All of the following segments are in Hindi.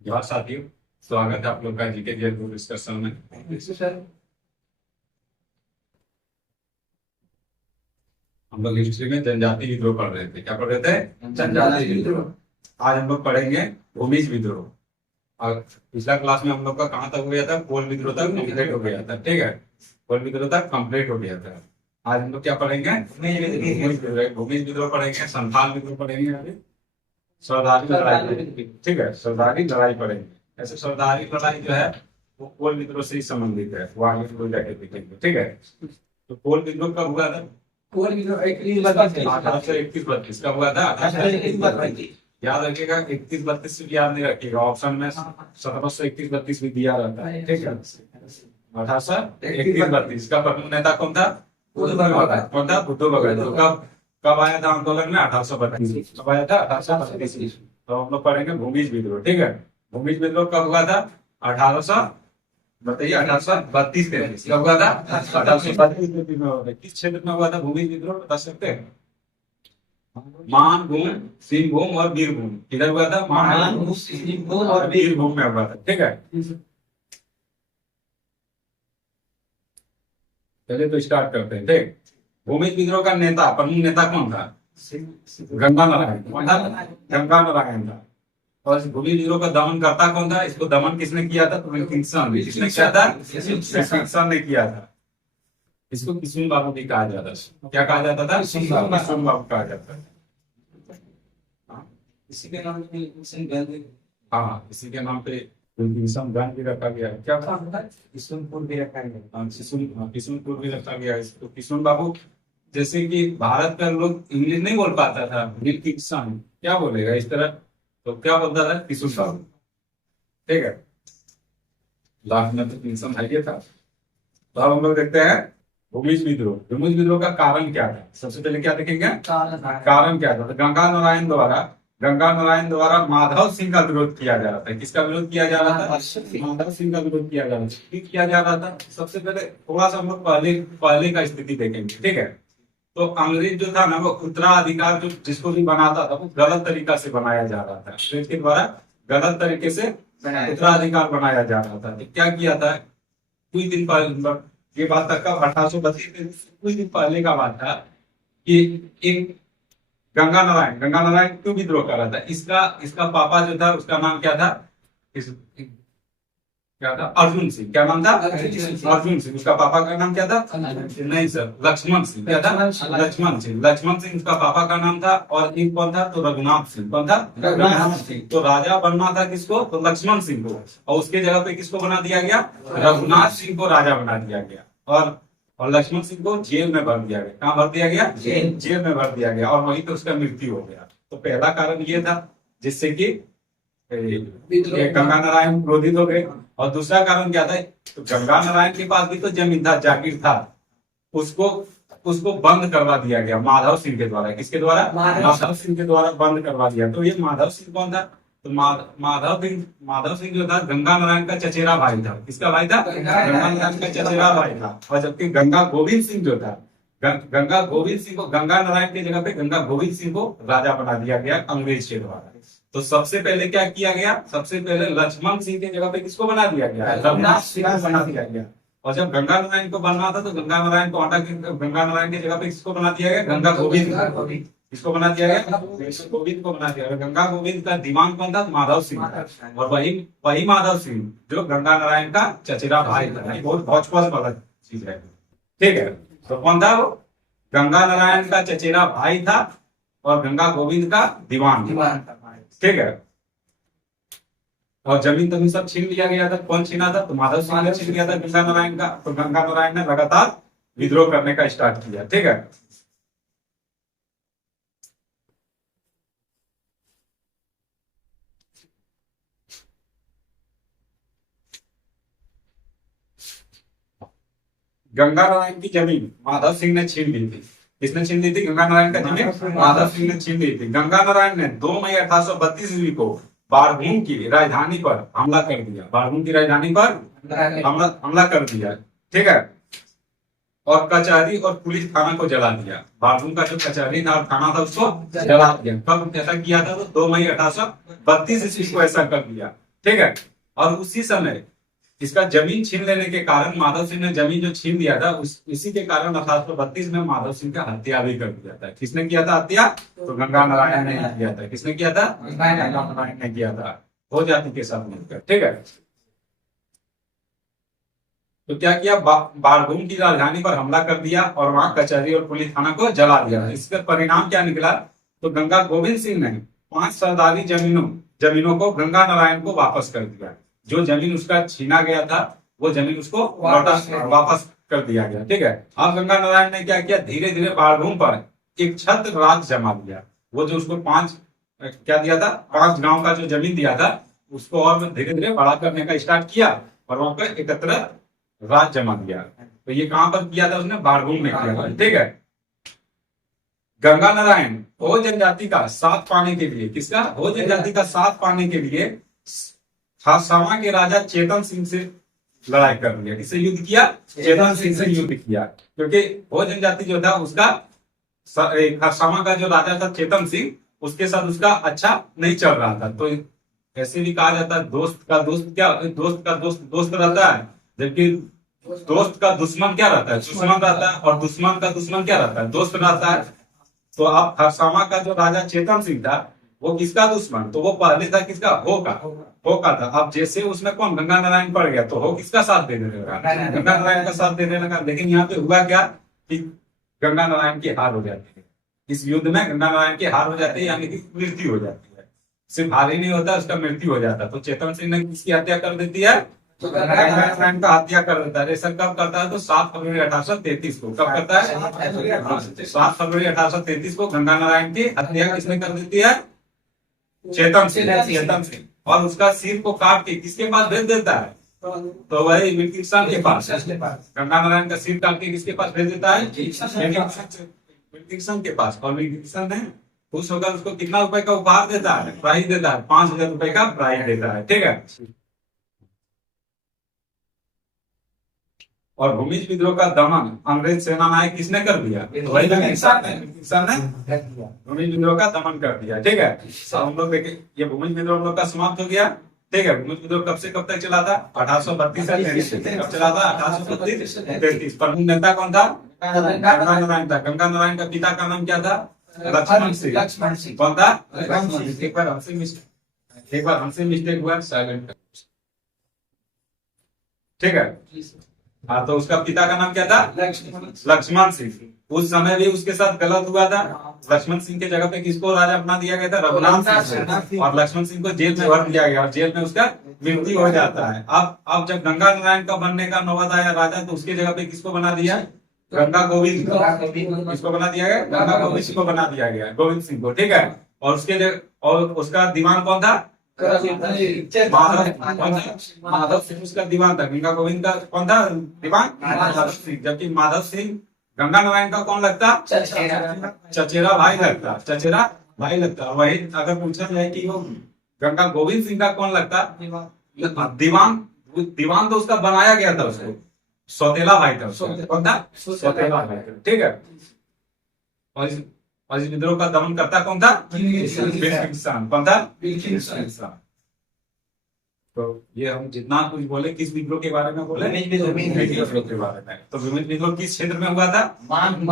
जोहार साथियों, स्वागत है आप लोग का जीके जेल डिस्कशन में। हम लोग हिस्ट्री में जनजाति विद्रोह पढ़ रहे थे। क्या पढ़ रहे थे? जनजाति विद्रोह। आज हम लोग पढ़ेंगे भूमिज विद्रोह। और पिछला क्लास में हम लोग का कहाँ तक हो गया था? कोल विद्रोह तक कंप्लीट हो गया था। ठीक है, कोल विद्रोह तक कंप्लीट हो गया था। आज हम लोग क्या पढ़ेंगे? भूमिज विद्रोह पढ़ेंगे, संथाल विद्रोह पढ़ेंगे, अभी सरदारी लड़ाई पढ़ेंगे। ठीक है, सरदारी लड़ाई पढ़ेंगे। ऐसे सरदारी लड़ाई जो है वो कोल विद्रोह से ही संबंधित है, वो आगे कोई जाके देखेंगे। ठीक है, तो कोल विद्रोह कब हुआ था? कोल विद्रोह 1831-32 कब हुआ था? 1831-32। याद रखिएगा, 31-32 भी याद नहीं रखिएगा, ऑप्शन में 1731-32 भी दिया रहता है। ठीक है, 1831-32 का प्रमुख नेता कौन था? कौन था? बुद्धू भगत। तो कब कब आया था आंदोलन में? 1832। कब आया था? 1832। तो हम लोग पढ़ेंगे भूमिज विद्रोह। ठीक है, भूमिज विद्रोह कब हुआ था? 1800 बताइए, 1832-33 कब हुआ था? 1832-33 में हुआ था। किस क्षेत्र में हुआ था भूमिज विद्रोह, बता सकते हैं? मानभूम, सिंहभूम और वीरभूम। किधर हुआ था? मानभूम, सिंहभूम और वीरभूम में हुआ था। ठीक है, चलिए तो स्टार्ट करते हैं। ठीक, भूमिज विद्रोह का नेता, प्रमुख नेता कौन था? गंगा नारायण। कौन था? गंगा नारायण था। और इस भूमिज विद्रोह का दमन करता कौन था? इसको दमन किसने किया था? तो किशन। किसने किया था? किशन ने किया था। इसको किशुन बाबू भी कहा जाता था। क्या कहा जाता था? किशुन बाबू कहा जाता था। इसी के नाम पे किशन गंज। हाँ, इसी के नाम पे किशन गंज भी रखा गया है। क्या था? किशनपुर भी रखा है। किशुनपुर भी रखा गया है। तो किशुन बाबू, जैसे कि भारत का लोग इंग्लिश नहीं बोल पाता था, किशन क्या बोलेगा इस तरह, तो क्या बोलता था? किशुन बाबू। ठीक है, लास्ट में तो किशन आइडिया था। तो अब हम लोग देखते हैं भूमिज विद्रोह। भूमिज विद्रोह का कारण क्या था? सबसे पहले क्या देखेंगे? कारण क्या था? तो गंगा नारायण द्वारा माधव सिंह का विरोध किया जा रहा था। किसका विरोध किया जा रहा था? माधव सिंह का विरोध किया जा रहा था। क्यों किया जा रहा था? सबसे पहले थोड़ा सा हम लोग पहले का स्थिति देखेंगे। ठीक है, तो अंग्रेज जो था ना, वो उत्तराधिकार जो जिसको भी बनाता था वो गलत तरीका से बनाया जा रहा था। अंग्रेज के द्वारा गलत तरीके से उत्तराधिकार बनाया जा रहा था। तो क्या किया था? कुछ दिन पहले, ये बात तक का 1832 कुछ दिन पहले का बात था कि एक गंगा नारायण क्यों विद्रोह कर रहा था? इसका पापा जो था उसका नाम क्या था? क्या था? अर्जुन सिंह। क्या नाम था? अर्जुन सिंह। उसका पापा का नाम क्या था? नहीं सर, लक्ष्मण सिंह। क्या था? लक्ष्मण सिंह उसका पापा का नाम था। और एक कौन था? तो रघुनाथ सिंह। कौन था? रघुनाथ सिंह। तो राजा बनना था किसको? तो लक्ष्मण सिंह को। और उसके जगह पे किसको बना दिया गया? रघुनाथ सिंह को राजा बना दिया गया। और लक्ष्मण सिंह को जेल में भर दिया गया। कहाँ भर दिया गया? जेल में भर दिया गया। और वहीं पे उसका मृत्यु हो गया। तो पहला कारण ये था जिससे कि गंगा नारायण क्रोधित हो गए। और दूसरा कारण क्या था? तो गंगा नारायण के पास भी तो जमीन था, जागीर था, उसको बंद करवा दिया गया माधव सिंह के द्वारा। किसके द्वारा? माधव सिंह के द्वारा बंद करवा दिया। तो ये माधव सिंह कौन था? तो माधव सिंह जो था गंगा नारायण का चचेरा भाई था। किसका भाई था? गंगा नारायण का चचेरा भाई था। और जबकि गंगा गोविंद सिंह जो था, गंगा गोविंद सिंह को, गंगा नारायण की जगह पे गंगा गोविंद सिंह को राजा बना दिया गया अंग्रेज के द्वारा। तो सबसे पहले क्या किया गया? सबसे पहले लक्ष्मण सिंह की जगह पे किसको बना दिया गया? रघुनाथ सिंह को बना दिया गया। और जब गंगा नारायण को बनना था तो गंगा नारायण को हटा के गंगा नारायण की जगह पे किसको बना दिया गया? गंगा गोविंद। किसको बना दिया गया? गोविंद को बना दिया गया। गंगा गोविंद का दिमाग कौन था? माधव सिंह था। और वही माधव सिंह जो गंगा नारायण का चचेरा भाई था। बहुत भौचपस वाला चीज है। ठीक है, तो कौन था वो? गंगा नारायण का चचेरा भाई था और गंगा गोविंद का दीवान था। ठीक है, और जमीन सब छीन लिया गया था। कौन छीना था? तो माधव सिंह ने छीन लिया था गंगा नारायण का। तो गंगा नारायण ने लगातार विद्रोह करने का स्टार्ट किया। ठीक है, गंगा नारायण की जमीन माधव सिंह ने छीन ली थी। किसने छीन ली थी? गंगा नारायण का जमीन माधव सिंह ने छीन ली थी। गंगा नारायण ने 2 मई 1832 ईस्वी को बारहूम की राजधानी पर हमला कर दिया। बारहूम की राजधानी पर हमला कर दिया। ठीक है, और कचहरी और पुलिस थाना को जला दिया। बारहूम का जो कचहरी था और थाना था उसको जला दिया। कब ऐसा किया था? तो 2 मई 1832 ईस्वी को ऐसा कर दिया। ठीक है। और उसी समय इसका जमीन छीन लेने के कारण माधव सिंह ने जमीन जो छीन लिया था इसी के कारण 1832 में माधव सिंह का हत्या भी कर दिया था। किसने किया था हत्या? तो गंगा नारायण ने किया था। किसने किया था? गंगा नारायण ने किया था, हो जाति के साथ मिलकर। ठीक है। तो क्या किया, बारहूम की राजधानी पर हमला कर दिया और वहां कचहरी और पुलिस थाना को जला दिया। इसका परिणाम क्या निकला? तो गंगा गोविंद सिंह ने 5 सरदारी जमीनों को गंगा नारायण को वापस कर दिया। जो जमीन उसका छीना गया था वो जमीन उसको वापस कर दिया गया। ठीक है। अब गंगा नारायण ने क्या किया, धीरे धीरे बारहूम पर एक छत्र राज जमा दिया। वो जो उसको 5 क्या दिया था, 5 गांव का जो जमीन दिया था उसको और धीरे धीरे बड़ा करने का स्टार्ट किया और वहां पर एकत्र राज जमा दिया। तो ये कहां पर किया था उसने? बारहूम में किया था। ठीक है। गंगा नारायण हो जनजाति का साथ पाने के लिए, किसका? हो जनजाति का साथ पाने के लिए खारसावा के राजा चेतन सिंह से लड़ाई कर लिया। किससे युद्ध किया? चेतन सिंह से युद्ध किया। क्योंकि हो जनजाति जो था उसका खारसावा का जो राजा था चेतन सिंह, उसके साथ उसका अच्छा नहीं चल रहा था। तो ऐसे भी कहा जाता है दोस्त का दोस्त क्या, दोस्त का दोस्त दोस्त रहता है, जबकि दोस्त का दुश्मन क्या रहता है? दुश्मन रहता है। और दुश्मन का दुश्मन क्या रहता है? दोस्त रहता है। तो अब खारसावा का जो राजा चेतन सिंह था वो किसका दुश्मन? तो वो पहले था किसका? हो का था। अब जैसे उसमें कौन? गंगा नारायण पड़ गया तो हो किसका साथ देने लगा? गंगा नारायण का साथ देने लगा। लेकिन यहाँ पे हुआ क्या कि गंगा नारायण की हार हो जाती है। इस युद्ध में गंगा नारायण की हार हो जाती है, यानी कि मृत्यु हो जाती है। सिर्फ हार ही नहीं होता, उसका मृत्यु हो जाता। तो चेतन सिंह ने किसकी हत्या कर देती है? तो गंगा नारायण का हत्या कर देता है। ऐसा कब करता है? तो 7 फरवरी 1833 को। कब करता है? 7 फरवरी 1833 को गंगा नारायण की हत्या किसने कर देती है? चेतन सिंह। और उसका सिर को काट के किसके पास भेज देता है? तो वही मिल्किंसन के पास। गंगा नारायण का सिर काट के किसके पास भेज देता है? मिल्किंसन के पास। और मिल्किंसन ने खुश होकर उसको कितना रुपए का उपहार देता है? प्राइज देता है, 5000 रुपए का प्राइज देता है। ठीक है। और भूमिज विद्रोह का दमन अंग्रेज सेना नायक किसने कर दिया? वही मिल्किंसन ने भूमिज विद्रोह का दमन कर दिया। ठीक है। अब हम लोग देखें, ये भूमिज विद्रोह हम लोग का समाप्त हो गया। ठीक है। भूमिज विद्रोह कब से कब तक चला था? 1832 से 33। कब चला था? 1832 से 33। प्रमुख नेता कौन था? गंगा नारायण था। गंगा नारायण का पिता का नाम क्या था? लक्ष्मण सिंह। कौन था? एक बार हमसे मिस्टेक हुआ, साइलेंट। ठीक है। हाँ, तो उसका पिता का नाम क्या था? लक्ष्मण सिंह। उस समय भी उसके साथ गलत हुआ था। लक्ष्मण सिंह के जगह पे किसको राजा अपना दिया गया था? रघुनाथ सिंह। और लक्ष्मण सिंह को जेल में भर दिया गया और जेल में उसका मृत्यु हो जाता है। अब जब गंगा नारायण का बनने का नौबत आया राजा, तो उसके जगह पे किसको बना दिया? गंगा गोविंद को। किसको बना दिया गया? गंगा गोविंद सिंह को बना दिया गया, गोविंद सिंह को। ठीक है। और उसका दीवान कौन था? माधव सिंह उसका दीवान था। गंगा गोविंद का कौन था दीवान? माधव सिंह। जबकि माधव सिंह गंगा नारायण का कौन लगता? चचेरा भाई लगता। चचेरा भाई लगता। वही अगर पूछा जाए कि वो गंगा गोविंद सिंह का कौन लगता? दीवान तो उसका बनाया गया था, उसको सौतेला भाई था। कौन था? सौतेला भाई। ठीक है। और इस विद्रोह का दमन करता कौन था? मिल्किंसन। कौन था? मिल्किंसन। तो ये हम जितना कुछ बोले किस विद्रोह के बारे में बोले? विद्रोह के बारे में। तो भूमिज विद्रोह किस क्षेत्र में हुआ था? मानभूम,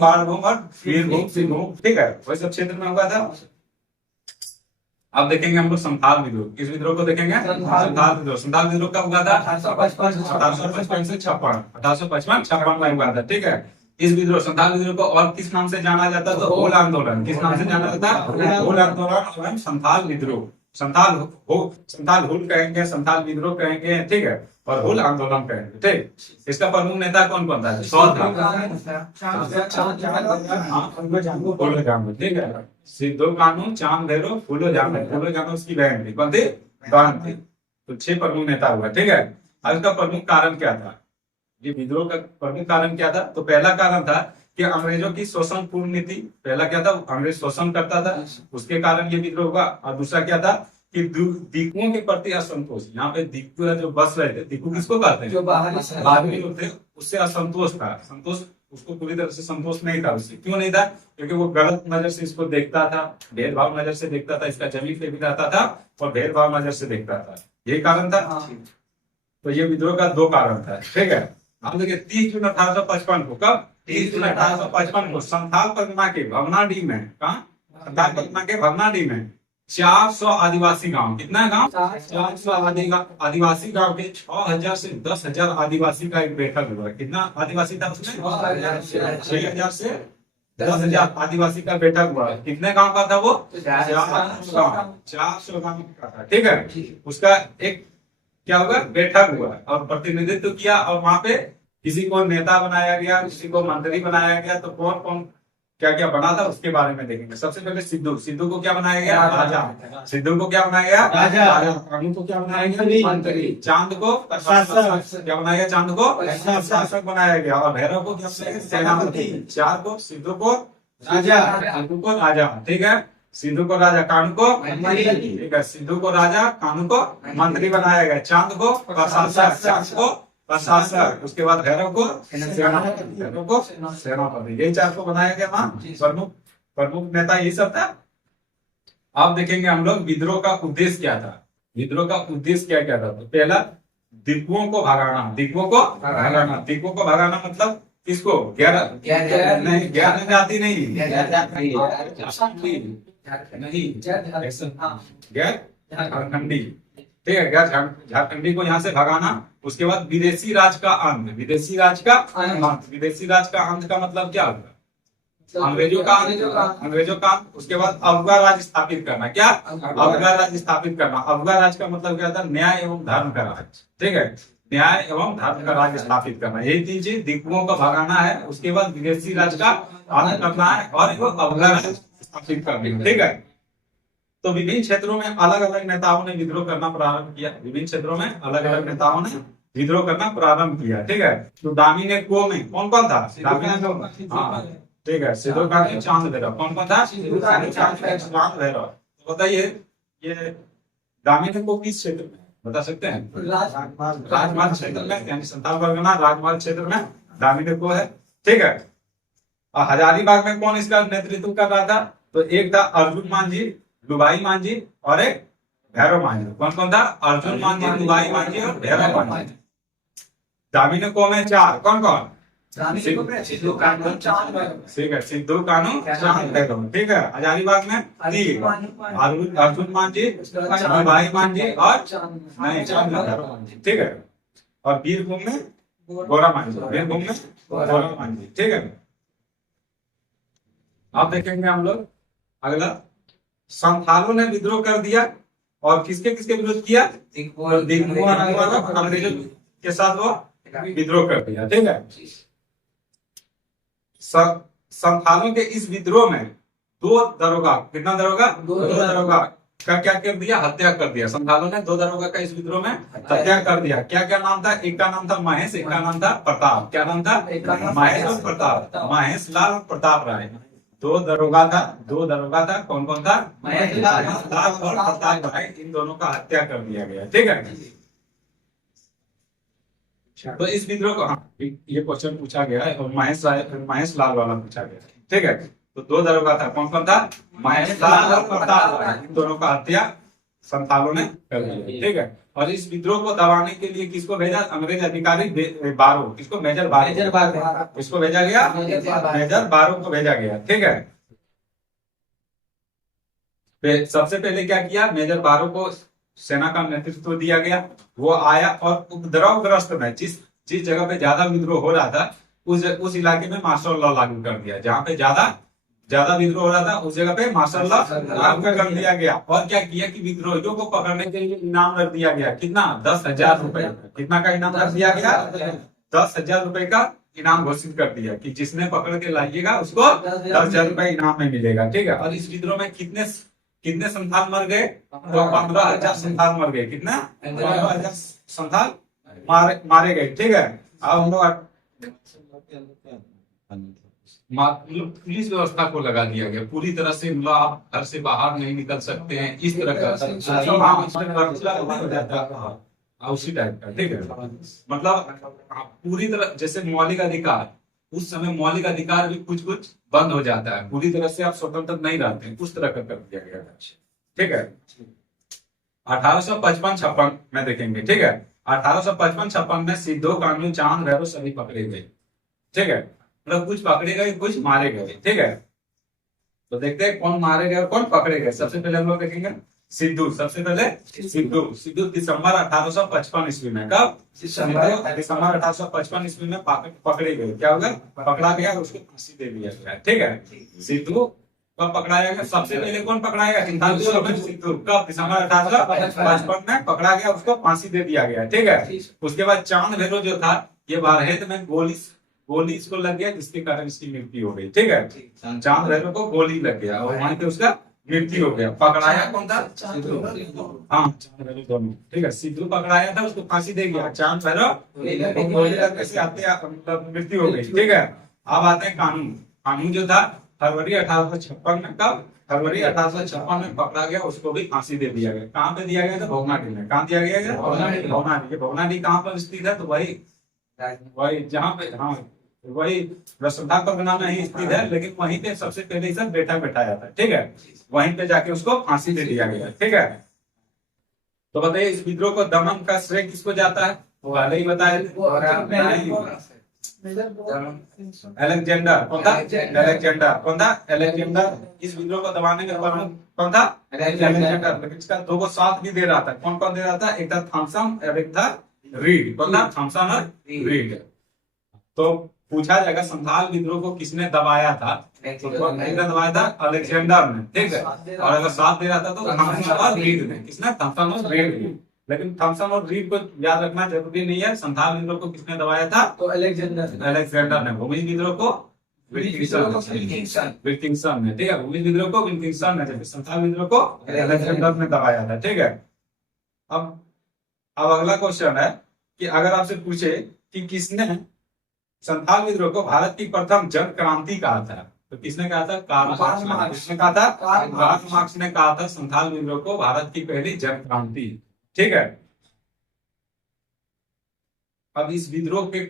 बारहूम और वीरभूम, सिंहभूम। ठीक है। वही सब क्षेत्र में हुआ था। अब देखेंगे हम लोग संथाल विद्रोह। किस विद्रोह को देखेंगे? संथाल विद्रोह। संथाल विद्रोह कब हुआ था? 1855 से 56। 1855 में हुआ था। ठीक है। इस विद्रोह, संथाल विद्रोह को और किस नाम से जाना जाता? तो हूल आंदोलन। किस नाम से जाना जाता? हूल आंदोलन एवं संथाल विद्रोह। संथाल हुल कहेंगे, संथाल विद्रोह कहेंगे। ठीक है। और हूल आंदोलन कहेंगे। ठीक। इसका प्रमुख नेता कौन कौन था? ठीक है। सिद्धो कानू, चांद भैरव, फूलो जानो उसकी बहन थी। कौन थी? बहन थी। तो 6 प्रमुख नेता हुआ। ठीक है। अब इसका प्रमुख कारण क्या था? ये विद्रोह का प्रमुख कारण क्या था? तो पहला कारण था कि अंग्रेजों की शोषण पूर्ण नीति। पहला क्या था? अंग्रेज शोषण करता था, उसके कारण ये विद्रोह हुआ। और दूसरा क्या था कि दीकुओं के प्रति असंतोष। यहाँ पे दीकू जो बस रहे थे, दीकू किसको कहते हैं? जो बाहरी लोग थे, उससे असंतोष था। संतोष उसको पूरी तरह से संतोष नहीं था उससे। क्यों नहीं था? क्योंकि वो गलत नजर से इसको देखता था, भेदभाव नजर से देखता था, इसका जमीन पे भी रहता था और भेदभाव नजर से देखता था। यही कारण था। तो ये विद्रोह का दो कारण था। ठीक है, अब देखिए 30 जून 1855 को, कब 30 जून 1855 को संथाल परगना के भगनाडीह में, कहा संथाल परगना के भगनाडीह में 400 आदिवासी गांव, कितना गांव? 400 आदिवासी गांव के 6000 से 10,000 आदिवासी का एक बैठक हुआ। कितना आदिवासी था उसमें? 6,000 से 10,000 आदिवासी का बैठक हुआ। कितने गांव का था वो? 400 गांव का था। ठीक है, उसका एक क्या हुआ? बैठक हुआ और प्रतिनिधित्व किया और वहां पे किसी को नेता बनाया गया, किसी को मंत्री बनाया गया। तो कौन कौन क्या क्या बना था उसके बारे में देखेंगे। सबसे पहले सिद्धू को क्या बनाया गया? राजा। सिद्धू को क्या बनाया गया? राजा। कानू को क्या बनाया गया? मंत्री। चांद को प्रशासक। क्या बनाया गया? चांद को प्रशासक बनाया गया। और भैरव को क्या बनाया गया? सेनापति। चार को, सिद्धू को राजा, सिद्धू को राजा। ठीक है, सिद्धू को राजा, कानू को मंत्री। ठीक है, सिद्धू को राजा, कानू को मंत्री बनाया गया। चांद को प्रशासक, चांद को प्रशासक, उसके बाद भैरव को सेनापति। यही चार को बनाया गया वहां। प्रमुख नेता यही सब था। अब देखेंगे हम लोग विद्रोह का उद्देश्य क्या था। विद्रोह का उद्देश्य क्या क्या था? तो पहला, दिक्कुओं को भगाना। दिक्कुओं को भगाना। दिक्कुओं को भगाना मतलब किसको? गैर जाति नहीं, गैर झारखंडी। ठीक है, गैर झारखंडी को यहाँ से भगाना। उसके बाद विदेशी राज का अंत। विदेशी राज का अंत। विदेशी राज का अंत का मतलब क्या होगा? अंग्रेजों का अंत। उसके बाद अवगा राज स्थापित करना। क्या? अवगा राज स्थापित करना। अवगा राज का मतलब क्या था? न्याय एवं धर्म का राज। ठीक है, न्याय एवं धर्म का राज स्थापित करना। यही तीन चीज, दिक्कुओं को भगाना है, उसके बाद विदेशी राज का अंत करना है और अवगा राज स्थापित करना है। ठीक है, तो विभिन्न क्षेत्रों में अलग अलग नेताओं ने विद्रोह करना प्रारंभ किया। विभिन्न क्षेत्रों में अलग अलग नेताओं ने विद्रोह करना प्रारंभ किया। ठीक है, तो दामिनी को में कौन कौन था? हाँ, ठीक है, सिद्धू कानू, चांद भैरव। कौन कौन था? चांद भैरव। तो बताइए, ये दामिनी को किस क्षेत्र में बता सकते हैं? राजमार्ग क्षेत्र में, यानी संथाल परगना राजमार्ग क्षेत्र में दामिनी को है। ठीक है, और हजारीबाग में कौन इसका नेतृत्व कर रहा था? तो एक था अर्जुन मांझी, लुबाई मांझी और एक भैरव मांझी। कौन कौन था? अर्जुन मांझी, लुबाई मांझी और भैरव मांझी। दामिनी को में चार, कौन कौन? सिद्धू कानू, चांद भैरव। ठीक है, हजारीबाग में तीन, अर्जुन मांझी, लुबाई मांझी और चांद भैरव। ठीक है, और बीरभूम में गोरा मांझी। बीरभूम में गोरा मांझी। ठीक है, अब देखेंगे हम लोग अगला, संथालों ने विद्रोह कर दिया और किसके किसके विरोध किया? अंग्रेजों के साथ वो विद्रोह कर दिया। ठीक है, संथालों के इस विद्रोह में दो दरोगा, कितना दरोगा? दो दरोगा का क्या कर दिया? हत्या कर दिया। संथालों ने दो दरोगा का इस विद्रोह में हत्या कर दिया। क्या क्या नाम था? एक का नाम था महेश, एक का नाम था प्रताप। क्या नाम था? महेश और प्रताप। महेश लाल और प्रताप राय। दो दरोगा था। कौन कौन था? महेश लाल और प्रताप राय। इन दोनों का हत्या कर दिया गया। ठीक है, तो इस विद्रोह को, हाँ, ये क्वेश्चन पूछा गया है और महेश लाल वाला पूछा गया। ठीक है, तो दो दरोगा था। कौन कौन था? महेश लाल और प्रताप राय। इन दोनों का हत्या संथालों ने कर दिया। ठीक है, और इस विद्रोह को दबाने के लिए किसको भेजा? अंग्रेज अधिकारी बारो। किसको? मेजर बारो। किसको भेजा गया? मेजर बारो को भेजा गया। ठीक है, सबसे पहले क्या किया? मेजर बारो को सेना का नेतृत्व दिया गया। वो आया और उपद्रवग्रस्त में जिस जगह पे ज्यादा विद्रोह हो रहा था उस इलाके में मार्शल लॉ लागू कर दिया। जहाँ पे ज्यादा विद्रोह हो रहा था उस जगह पे मार्शल लॉ लागू कर दिया गया। और क्या किया कि विद्रोहियों को पकड़ने के लिए इनाम रख दिया गया। कितना? 10,000 रुपए। कितना का इनाम रख दिया गया? 10,000 रुपए का इनाम घोषित कर दिया कि जिसने पकड़ के लाइएगा उसको 10,000 रुपए इनाम में मिलेगा। ठीक है, और इस विद्रोह में कितने संथाल मर गए? तो 15,000 संथाल मर गए। कितना? 15,000 संथाल मारे गए। ठीक है, अब हम लोग पुलिस व्यवस्था को लगा दिया गया पूरी तरह से। मतलब आप घर से बाहर नहीं निकल सकते हैं, इस तरह का उसी टाइप का। ठीक है, मतलब पूरी तरह जैसे मौलिक अधिकार उस समय मौलिक अधिकार भी कुछ कुछ बंद हो जाता है, पूरी तरह से आप स्वतंत्र नहीं रहते हैं, उस तरह का कर दिया गया था। ठीक है, 1855-56 में देखेंगे। ठीक है, 1855-56 में सिद्धो, कान्हू, चांद, भैरव सभी पकड़े गए। ठीक है, मतलब कुछ पकड़े गए, कुछ मारे गए। ठीक है, तो देखते हैं कौन मारे गए और कौन पकड़े गए। सबसे पहले हम लोग देखेंगे सिद्धू। सबसे पहले सिद्धू दिसंबर 1855 ईस्वी में, कब? दिसंबर 1855 ईस्वी में पकड़े गए। क्या होगा? पकड़ा गया, उसको फांसी दे दिया गया। ठीक है, सिद्धू कब पकड़ाया गया? सबसे पहले कौन पकड़ाया गया? सिद्धू। कब? दिसंबर 1855 में पकड़ा गया, उसको फांसी दे दिया गया। ठीक है, उसके बाद चांद भैरव जो था, ये बारहेत में गोली इसको लग गया, जिसके कारण इसकी मृत्यु हो गई। ठीक है, चांद भैरव को गोली लग गया और वहां पे उसका मृत्यु हो गया। पकड़ाया कौन था? सिद्धू। हाँ, चांद भैरव दोनों। ठीक है, सिद्धू पकड़ाया था, उसको फांसी दे गया। चांद भैरव गोली लगने से मतलब मृत्यु हो गई। ठीक है, अब आते हैं कानून। कानून जो था फरवरी 1856 में, कब? फरवरी 1856 में पकड़ा गया, उसको भी फांसी दे दिया गया। कहाँ पे दिया गया था? भोगनाडीह में। कहाँ दिया गया? भोगनाडीह। भोगनाडीह कहाँ पर स्थित है? तो वही जहाँ पे, हाँ वही रसोधा परगना में ही स्थित है, लेकिन वहीं पे सबसे पहले सब बैठाया था। ठीक है, वहीं पे जाके उसको फांसी दे दिया गया। ठीक है, तो बताइए इस विद्रोह को दमन का श्रेय किसको जाता है? वो पहले ही बताया, अलेक्जेंडर। कौन था? अलेक्जेंडर इस विद्रोह को दबाने का प्रमुख कौन था? अलेक्जेंडर। लेकिन इसका दो को साथ भी दे रहा था। कौन कौन दे रहा था? एक था थॉमसन और एक था रीड। कौन था? थॉमसन और रीड। तो पूछा जाएगा संथाल विद्रोह को किसने दबाया था? किसने दबाया था? अलेक्जेंडर ने। ठीक है, और अगर साथ दे रहा था तो थॉमसन और रीड ने। किसने? थॉमसन और रीड ने। लेकिन थॉमसन और रीड को याद रखना जरूरी नहीं है। संथाल विद्रोह को किसने दबाया था? तो अलेक्जेंडर ने। भूमि विद्रोह को विल्किंसन ने। ठीक है, भूमि विद्रोह को विल्किंसन ने, जबकि संथाल विद्रोह को अलेक्जेंडर ने दबाया था। ठीक है, अब अगला क्वेश्चन है कि अगर आपसे पूछे कि किसने संथाल विद्रोह को भारत की प्रथम जन क्रांति कहा था, तो किसने कहा था? Karl Marx. किसने कहा था? कार्ल मार्क्स ने कहा था संथाल विद्रोह को भारत की पहली जन क्रांति। ठीक है, अब इस विद्रोह के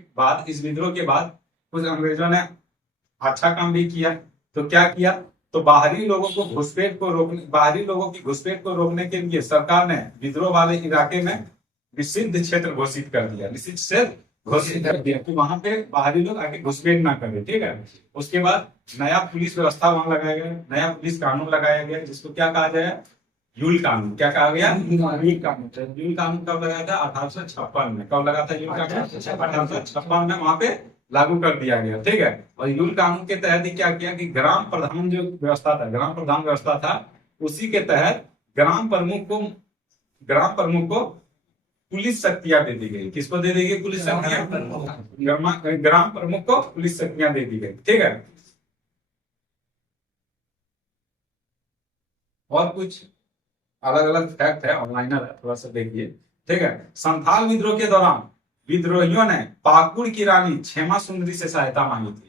बाद कुछ अंग्रेजों ने अच्छा काम भी किया। तो क्या किया? तो बाहरी लोगों की घुसपैठ को रोकने के लिए सरकार ने विद्रोह वाले इलाके में निषिद्ध क्षेत्र घोषित कर दिया। कि वहां पे बाहरी लोग आके घुसपैठ ना करें। ठीक है, उसके बाद नया पुलिस व्यवस्था वहां लगाया गया, नया पुलिस कानून लगाया गया, जिसको क्या कहा जाए? यूल कानून। क्या कहा गया? यूल कानून। यूल कानून कब लगाया था? 1856 में। कब लगा था यूल कानून? 1856 में वहां पे लागू कर दिया गया। ठीक है, और यूल कानून के तहत ही क्या किया कि ग्राम प्रधान व्यवस्था था, उसी के तहत ग्राम प्रमुख को पुलिस शक्तियां दे दी गई। किसको दे दी गई? पुलिस शक्तियां। ग्राम प्रमुख को पुलिस शक्तियां दे दी गई। ठीक है, और कुछ अलग अलग फैक्ट है, ऑनलाइनर है, थोड़ा सा देखिए। ठीक है, संथाल विद्रोह के दौरान विद्रोहियों ने पाकुड़ की रानी क्षेमा सुंदरी से सहायता मांगी थी।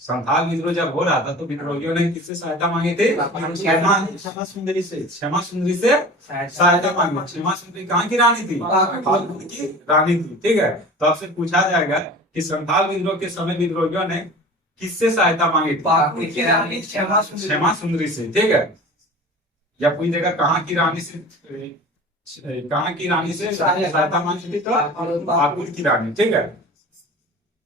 संथाल विद्रोह जब हो रहा था तो विद्रोहियों ने किससे सहायता मांगी थी? क्षेमा सुंदरी से सहायता मांगी। क्षेमा सुंदरी कहाँ की रानी थी? पाकुड़ की रानी थी। ठीक है, तो आपसे पूछा जाएगा कि संथाल विद्रोह के समय विद्रोहियों ने किससे सहायता मांगी थी? पाकुड़ की रानी क्षेमा सुंदरी से। ठीक है, या कोई जगह कहाँ की रानी से सहायता मांगी थी? तो पाकुड़ की रानी। ठीक है,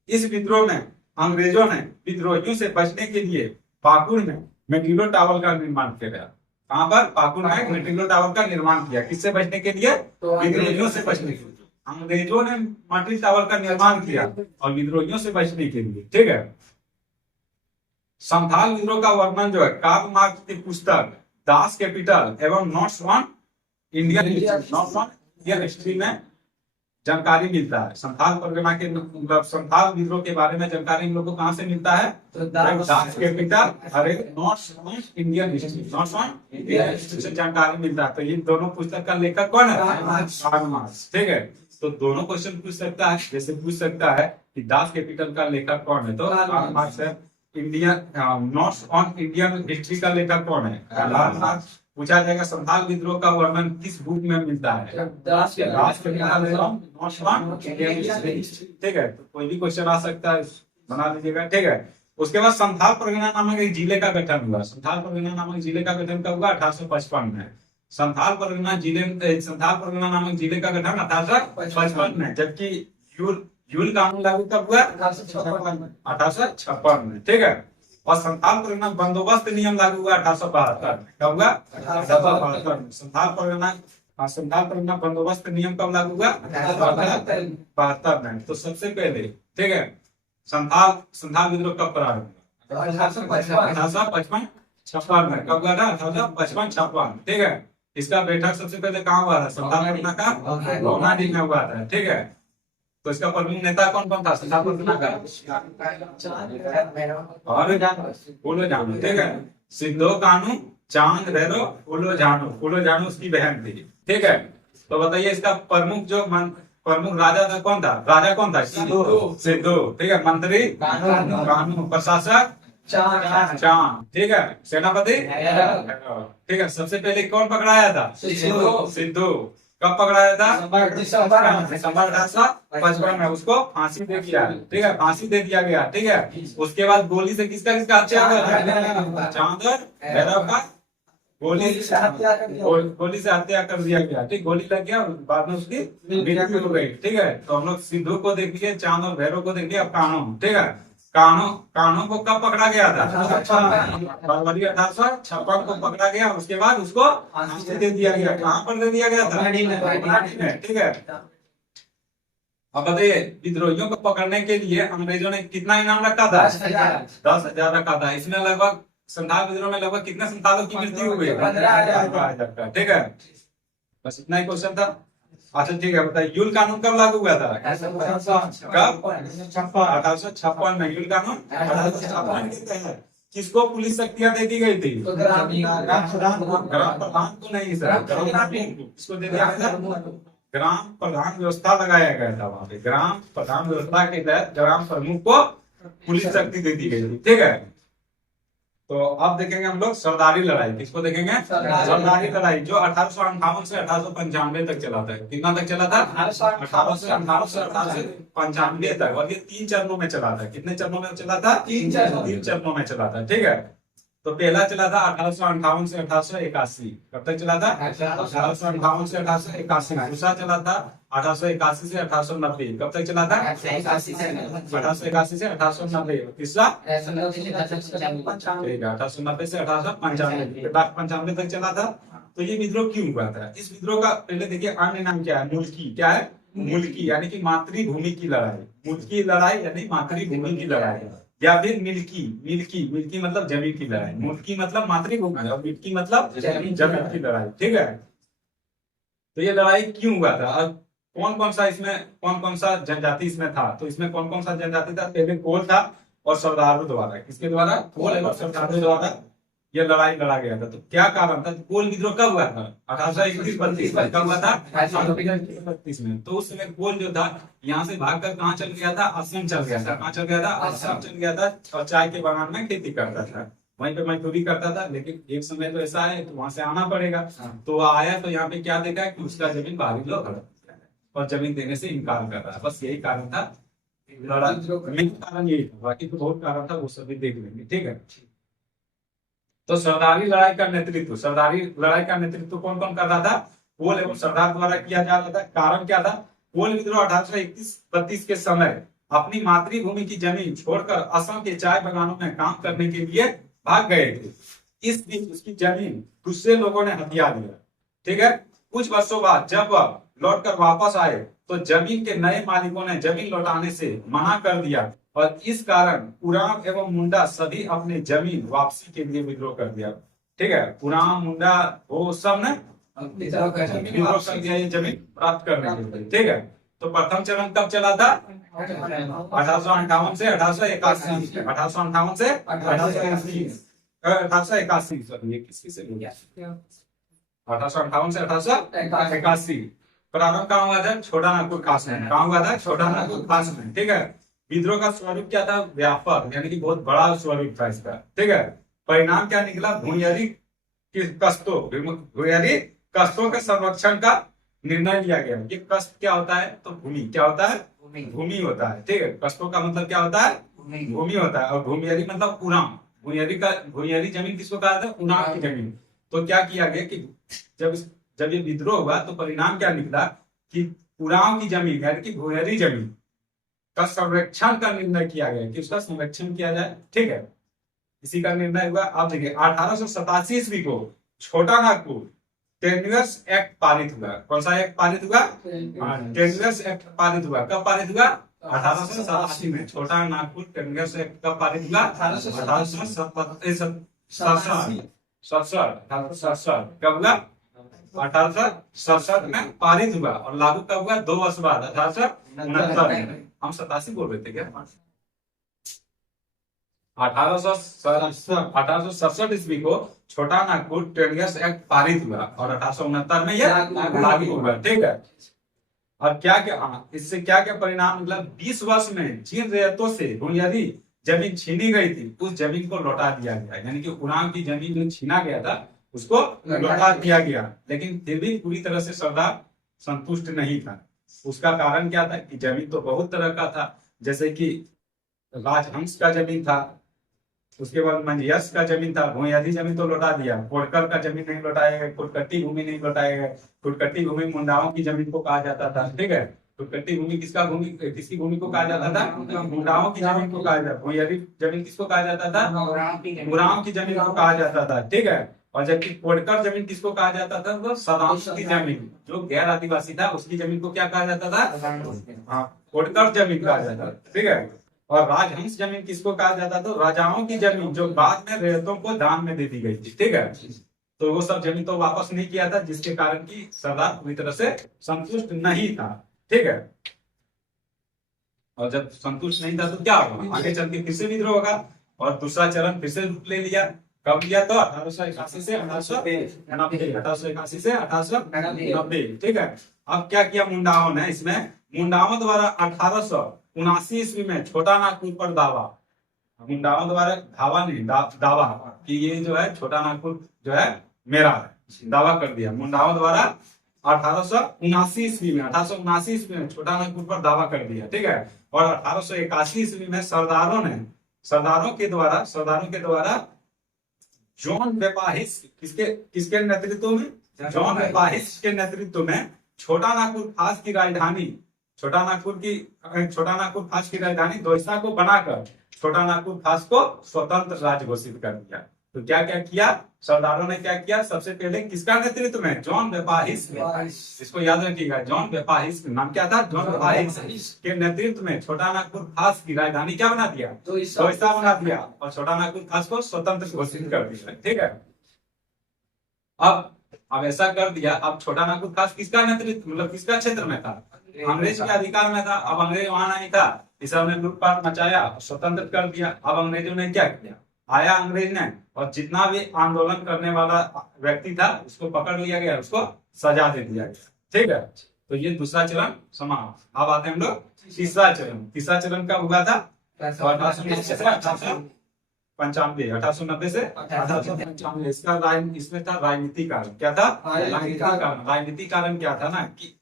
इस विद्रोह में अंग्रेजों ने विद्रोहियों से बचने के लिए पाकुड़ में मेटिलो टावर का निर्माण किया। कहाँ पर? पाकुड़ में मेटिलो टावर का निर्माण किया। किससे बचने के लिए? विद्रोहियों से बचने के लिए। अंग्रेजों ने मेटिलो टावर का निर्माण किया और विद्रोहियों से बचने के लिए। ठीक है, संथाल विद्रोह का वर्णन जो है कार्ल मार्क्स की पुस्तक दास कैपिटल एवं नोट्स ऑन इंडियन हिस्ट्री में जानकारी मिलता है। संथाल परगना के मतलब संथाल विद्रोह के बारे में जानकारी हम लोग को कहाँ से मिलता है? तो दास कैपिटल और नोट्स ऑन इंडियन हिस्ट्री से जानकारी मिलता है। तो ये दोनों पुस्तक का लेखक कौन है? Karl Marx. ठीक है, तो दोनों क्वेश्चन पूछ सकता है। जैसे पूछ सकता है कि दास कैपिटल का लेखक कौन है, तो कार्ल मार्क्स है। नोट्स ऑन इंडियन हिस्ट्री का लेखक कौन है? Karl Marx. पूछा जाएगा संथाल विद्रोह का वर्णन किस बुक में मिलता है? ठीक है, तो कोई भी क्वेश्चन आ सकता है बना लीजिएगा, ठीक है। उसके बाद संथाल परगना नामक एक जिले का गठन हुआ। संथाल परगना नामक जिले का गठन कब हुआ? 1855 में। संथाल परगना नामक जिले का गठन 1855 में, जबकि यूल कानून लागू कब हुआ? 1856 में, ठीक है। और संथाल परगना बंदोबस्त नियम लागू हुआ 1872 में। कब हुआ? 1872 में। संथाल परगना बंदोबस्त नियम कब लागू हुआ? 1872 में। तो सबसे पहले, ठीक है, संथाल विद्रोह कब प्रारंभ हुआ? 1855 56 में। कब हुआ था? 1855 56, ठीक है। इसका बैठक सबसे पहले कहाँ हुआ था? संथाल परगना का भवनाडी में हुआ था, ठीक है। तो इसका प्रमुख नेता कौन कौन था संथाल परगना का? और फूलो जानू, ठीक है। सिद्धो कानू, चांद भैरव, फूलो जानू उसकी बहन थी, ठीक है। तो बताइए इसका प्रमुख राजा था कौन था? राजा कौन था? सिद्धू, ठीक है। मंत्री कानू, प्रशासक चांद, ठीक है। सेनापति, ठीक है। सबसे पहले कौन पकड़ाया था? सिद्धू। कब पकड़ाया था? दिसंबर 1855 में। उसको फांसी दे दिया, ठीक है, फांसी दे दिया गया, ठीक है। उसके बाद गोली से किसका हत्या हुआ था? चांद और भैरव का गोली से हत्या कर दिया गया, ठीक। गोली लग गया, बाद में उसकी मृत्यु हो गई, ठीक है। तो हम लोग सिद्धू को देख लिए, चांद और भैरव को देख लिया। अब कान्हो, ठीक है। कान्हो को कब पकड़ा गया था? फरवरी 1856 को पकड़ा गया। उसके बाद उसको फांसी दे दिया गया। कहाँ पर दे दिया गया था? में, ठीक है। अब बताइए, विद्रोहियों को पकड़ने के लिए अंग्रेजों ने कितना इनाम रखा था? 10,000 रखा था। इसमें लगभग संथाल विद्रोह में लगभग कितने संथालों की मृत्यु हुई? 15,000 का, ठीक है। बस इतना ही क्वेश्चन था। अच्छा, ठीक है, बताइए यूल कानून कब लागू हुआ था? कब? 1856 में यूल कानून 1856 के तहत किसको पुलिस शक्तियां दे दी गई थी? ग्राम प्रधान को नहीं सर, किसको दे दिया गया था? ग्राम प्रधान व्यवस्था लगाया गया था वहां पे। ग्राम प्रधान व्यवस्था के तहत ग्राम प्रमुख को पुलिस शक्ति दे दी गई थी, ठीक है। तो अब देखेंगे हम लोग सरदारी लड़ाई। किसको देखेंगे? सरदारी लड़ाई, जो 1858 से 1895 तक चला था। कितना तक चला था? 1858 से 1895 तक। और ये 3 चरणों में चला था। कितने चरणों में चला था? 3 चरणों में चला था, ठीक है। तो पहला चला था 1858 से 1881। कब तक चला था? 1858 से 1881। दूसरा चला था 1881 से 1890। कब तक चला था? 1881 से 1890। तीसरा 1890 से 1895 तक चला था। तो ये विद्रोह क्यों हुआ था? इस विद्रोह का पहले देखिए अन्य नाम क्या है? मुल्की। क्या है? मुल्की, यानी कि मातृभूमि की लड़ाई। मुल्की लड़ाई यानी मातृभूमि की लड़ाई, या फिर मिल्की मतलब जमीन की लड़ाई। मुल्की मतलब मातृभूमि और मिल्की मतलब जमीन की लड़ाई, ठीक है। तो ये लड़ाई क्यों हुआ था? अब कौन कौन सा जनजाति इसमें था? तो इसमें कौन कौन सा जनजाति था? पहले कोल था और सरदारों द्वारा। किसके द्वारा? कोल एवं सरदारों द्वारा ये लड़ाई लड़ा गया था। तो क्या कारण था? कोल विद्रोह कब हुआ था? 1831-32 में। कब हुआ था? 1831 में। तो उस समय कोल जो था यहाँ से भागकर कहाँ चल गया था? असम चल गया था। कहाँ चल गया था? असम चल गया था। और चाय के बागान में खेती करता था, वहीं पे मजदूरी करता था। लेकिन एक समय तो ऐसा है तो वहां से आना पड़ेगा। तो वो आया तो यहाँ पे क्या देखा कि उसका जमीन बाहरी लोग और जमीन देने से इनकार कर रहा है। बस यही कारण था, मेन कारण यही था। बाकी तो बहुत कारण था, वो सभी देख लेंगे, ठीक है। तो सरदारी लड़ाई का नेतृत्व कौन कौन कर रहा था? कोल एवं सरदार द्वारा किया जा रहा था। कारण क्या था? कोल विद्रोह 1831-32 के समय अपनी मातृभूमि की जमीन छोड़कर असम के चाय बागानों में काम करने के लिए भाग गए थे। इस बीच उसकी जमीन दूसरे लोगों ने हथिया लिया, ठीक है। कुछ वर्षों बाद जब वह लौटकर वापस आए तो जमीन के नए मालिकों ने जमीन लौटाने से मना कर दिया और इस कारण उरांव एवं मुंडा सभी अपने जमीन वापसी के लिए विद्रोह कर दिया, ठीक है। उरांव, मुंडा वो सब ने विद्रोह कर दिया ये जमीन प्राप्त करने के लिए, ठीक है। तो प्रथम चरण कब चला था? 1858 से 1881। 1858 से 1881। 1858 से 1881। प्रारंभ कहाँ हुआ था? छोटा नागपुर खास में। कहाँ हुआ था? छोटा नागपुर खास में, ठीक है। विद्रोह का स्वरूप क्या था? व्यापक, यानी कि बहुत बड़ा स्वरूप था इसका, ठीक है। परिणाम क्या निकला? भूमियारी कस्तों के संरक्षण का निर्णय लिया गया। ये कष्ट क्या होता है? तो भूमि। क्या होता है? भूमि होता है, ठीक है। कस्तों का मतलब क्या होता है? भूमि होता है, और भूमियरी मतलब उराम। भूमियरी जमीन किसको कहा जाता है? उराम की जमीन। तो क्या किया गया कि जब जब ये विद्रोह हुआ तो परिणाम क्या निकला कि उराम की जमीन यानी कि भूमियरी जमीन का संरक्षण का निर्णय किया गया कि उसका संरक्षण किया जाए। ठीक है, इसी का निर्णय हुआ। आप देखिए 1887 ईस्वी को छोटा नागपुर टेन्यूअस एक्ट पारित हुआ। कौन सा एक्ट पारित हुआ? टेन्यूअस एक्ट पारित हुआ। कब पारित हुआ? 1887 में। छोटा नागपुर टेन्यूअस एक्ट कब पारित हुआ? 1867 कब हुआ? 1867 में पारित हुआ और लागू कब हुआ? 2 वर्ष बाद 1869 में। हम 87 बोल रहे थे क्या? 1867 ईस्वी को छोटा नागपुर टेन्यूअस एक्ट पारित हुआ और 1869 में यह लागू हुआ। ठीक है, और क्या क्या इससे क्या क्या परिणाम निकला? 20 वर्ष में जिन रियायतों से बुनियादी जमीन छीनी गई थी उस जमीन को लौटा दिया गया, यानी कि उराम की जमीन जो छीना गया था उसको लौटा दिया गया। लेकिन फिर भी पूरी तरह से सरदार संतुष्ट नहीं था। उसका कारण क्या था कि जमीन तो बहुत तरह का था, जैसे कि राजहंस का जमीन था, उसके बाद मंजियस का जमीन था। भूमियादी जमीन तो लौटा दिया, कोटकर का जमीन नहीं लौटाया गया, खुटकट्टी भूमि नहीं लौटाया गया। खुटकट्टी भूमि मुंडाओं की जमीन को कहा जाता था। ठीक है, खुटकट्टी भूमि किसकी भूमि को कहा जाता था? मुंडाओं की जमीन को कहा जाता। भूमियादी जमीन किसको कहा जाता था? उरांव की जमीन को कहा जाता था। ठीक है, और जबकि कोटकर जमीन किसको कहा जाता था? तो सदांश की जमीन, जो गैर आदिवासी था उसकी जमीन को क्या कहा जाता था? हाँ, कोटकर जमीन कहा जाता था। ठीक है, और राजहंस जमीन किसको कहा जाता था? राजाओं की जमीन, जो बाद में रैयतों को दान में दे दी गई थी। ठीक है, तो वो सब जमीन तो वापस नहीं किया था, जिसके कारण की सरदार पूरी तरह से संतुष्ट नहीं था। ठीक है, और जब संतुष्ट नहीं था तो क्या होगा? आगे चल के फिर से विद्रोह होगा और दूसरा चरण फिर से रूप ले लिया। कब लिया? तो 1881 से 1890, 1881 से 1890। ठीक है, अब क्या किया मुंडाओं ने? इसमें मुंडाओं द्वारा 1879 ईस्वी में छोटा नागपुर पर दावा, मुंडाओं द्वारा धावा नहीं दावा कि ये जो है छोटा नागपुर जो है मेरा है, दावा कर दिया मुंडाओं द्वारा 1879 ईस्वी में। 1879 ईस्वी में छोटा नागपुर पर दावा कर दिया। ठीक है, और 1881 ईस्वी में सरदारों के द्वारा जॉन वेपाहिस किसके नेतृत्व में? जॉन वेपाहिस के नेतृत्व में छोटा नागपुर खास की राजधानी दोईसा को बनाकर छोटा नागपुर खास को स्वतंत्र राज्य घोषित कर दिया। तो क्या क्या किया सरदारों ने? क्या किया? सबसे पहले किसका नेतृत्व में? जॉन वेपाहिस। इसको याद रखिएगा, जॉन वेपाहिस। नाम क्या था? जॉन वेपाहिस के नेतृत्व में छोटा नागपुर खास की राजधानी क्या बना दिया? दोईसा बना दिया और छोटा नागपुर खास को स्वतंत्र घोषित कर दिया। ठीक है, अब ऐसा कर दिया। अब छोटा नागपुर खास किसका नेतृत्व, मतलब किसका क्षेत्र में था? अंग्रेज के अधिकार में था। अब अंग्रेज वहां नहीं था, इस ने लूटपाट मचाया, स्वतंत्र कर दिया। अब अंग्रेजों ने क्या किया? आया अंग्रेज ने और जितना भी आंदोलन करने वाला व्यक्ति था उसको पकड़ लिया गया, उसको सजा दे दिया गया। ठीक है, तो ये दूसरा चरण समाप्त। अब आते हैं हम लोग तीसरा चरण। तीसरा चरण कब हुआ था? 1890 से 1895। इसमें था राजनीतिक कारण। क्या था? राजनीतिक कारण क्या था ना कि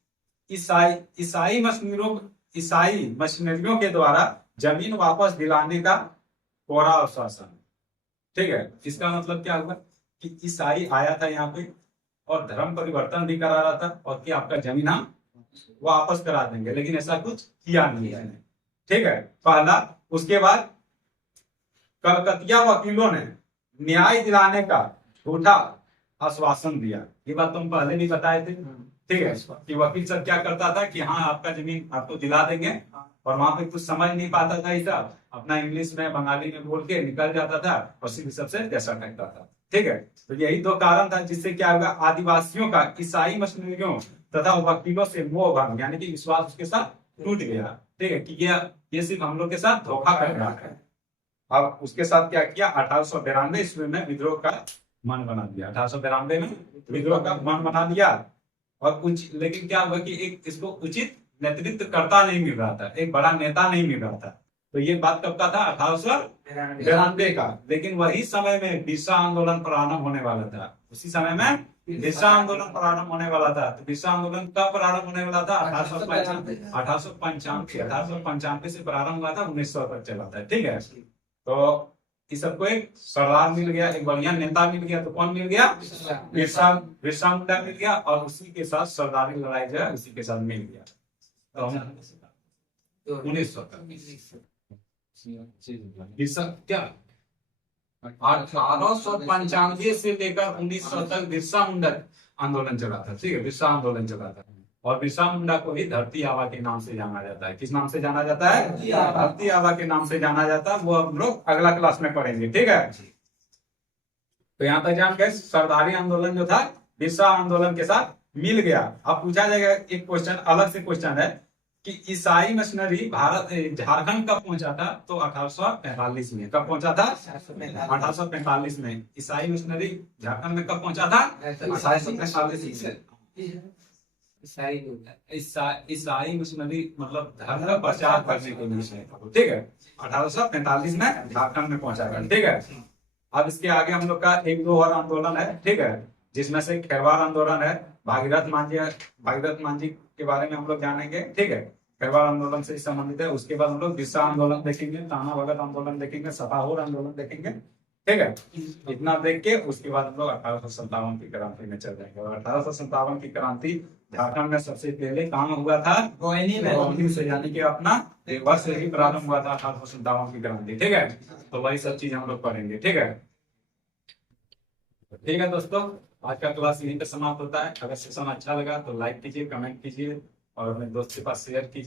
ईसाई मशीनरियों के द्वारा जमीन वापस दिलाने का कोरा आश्वासन। ठीक है, इसका मतलब क्या हुआ कि ईसाई आया था यहाँ पे और धर्म परिवर्तन भी करा रहा था और कि आपका जमीन हम वापस करा देंगे, लेकिन ऐसा कुछ किया नहीं है। ठीक है, पहला। उसके बाद कलकतिया वकीलों ने न्याय दिलाने का झूठा आश्वासन दिया। ये बात तुम पहले भी बताए थे। ठीक है, कि वकील सब क्या करता था कि हाँ आपका जमीन आपको दिला देंगे, और वहां पे कुछ समझ नहीं पाता था, ऐसा अपना इंग्लिश में बंगाली में बोल के निकल जाता था और सीधे सबसे पैसा फेंकता था। ठीक है, तो यही दो कारण था जिससे क्या होगा? आदिवासियों का ईसाई मशीनरियों तथा वकीलों से मोह भंग, यानी कि विश्वास उसके साथ टूट गया। ठीक है, कि ये सिर्फ हम लोग के साथ धोखा कर रहा है। अब उसके साथ क्या किया? 1892 ईस्वी में विद्रोह का मन बना दिया। 1892 में विद्रोह का मन बना दिया और लेकिन क्या हुआ कि एक इसको उचित नेतृत्व करता नहीं मिल रहा था, एक बड़ा नेता नहीं मिल रहा था। तो ये बात कब का था? 1892 का। लेकिन वही समय में बिरसा आंदोलन प्रारंभ होने वाला था। उसी समय में बिरसा आंदोलन प्रारंभ होने वाला था। तो बिरसा आंदोलन कब प्रारंभ होने वाला था? 1895 से प्रारंभ हुआ था, 1900 तक चला था। ठीक है, तो इस सबको एक सरदार मिल गया, एक बढ़िया नेता मिल गया। तो कौन मिल गया? बिरसा बिरसा मुंडा मिल गया, और उसी के साथ सरदारी लड़ाई जो है उसी के साथ मिल गया। तो 1900 तक बिरसा क्या 1895 से लेकर 1900 तक बिरसा मुंडा आंदोलन चला था। ठीक है, बिरसा आंदोलन चला था, और बिरसा मुंडा को ही धरती आबा के नाम से जाना जाता है। किस नाम से जाना जाता है? धरती आबा के नाम से जाना जाता है। वो हम लोग अगला क्लास में पढ़ेंगे। ठीक है, तो यहाँ तक जान गए सरदारी आंदोलन जो था बिरसा आंदोलन के साथ मिल गया। अब पूछा जाएगा एक क्वेश्चन, अलग से क्वेश्चन है कि ईसाई मिशनरी भारत झारखंड कब पहुंचा था? तो 1845 में। कब पहुंचा था? 1845 में। ईसाई मिशनरी झारखंड में कब पहुंचा था? 1845 में। ईसाई मिशनरी मतलब धर्म का प्रचार करने के लिए। ठीक है, 1845 में झारखंड में पहुंचा था। ठीक है, अब इसके आगे हम लोग का एक दो और आंदोलन है। ठीक है, जिसमें से खेरवार आंदोलन है, भागीरथ मांझी के बारे में हम लोग जानेंगे। ठीक है, खेरवार आंदोलन से संबंधित है। उसके बाद हम लोग बिरसा आंदोलन देखेंगे, ताना भगत आंदोलन देखेंगे, सपाहुर आंदोलन देखेंगे। ठीक है, इतना देख के उसके बाद हम लोग 1857 की क्रांति में चल जाएंगे। और 1857 की क्रांति झारखंड में सबसे पहले कहाँ हुआ था? रोहिणी से, यानी कि अपना वर्ष से ही प्रारंभ हुआ था 1857 की क्रांति। ठीक है, तो वही सब चीज हम लोग पढ़ेंगे। ठीक है, ठीक है दोस्तों, आज का क्लास यहीं पे समाप्त होता है। अगर सेशन अच्छा लगा तो लाइक कीजिए, कमेंट कीजिए और अपने दोस्त के पास शेयर कीजिए।